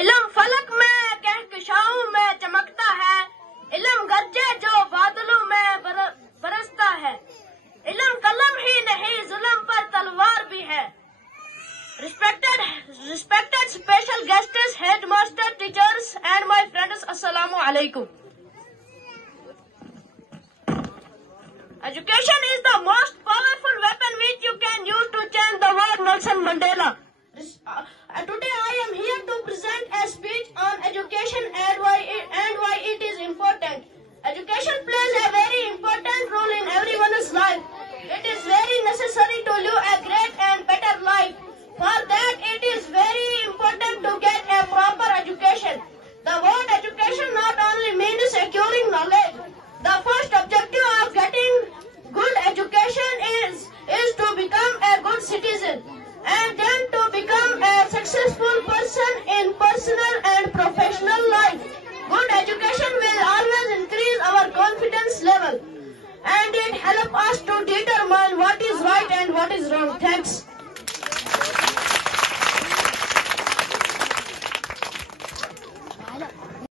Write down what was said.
इल्म फलक में कहकशाओं में चमकता है, इल्म गरजे जो बादलों में बरसता है। इल्म कलम ही नहीं जुल्म पर तलवार भी है। Respected special guests, headmaster, teachers and my friends, Assalamu alaikum. Education is the most powerful weapon which you can use to change the world, Nelson Mandela. Today I am here to present a speech on education and why it is important. Education plays a very important role in everyone's life. It is very necessary to live a great and better life. For that, it is very important to get a proper education. The word education not only means securing knowledge. The first objective of getting good education is to become a good citizen, and then to become a successful person in personal and professional life. Good education will always increase our confidence level, and it helps us to determine what is right and what is wrong. Thanks.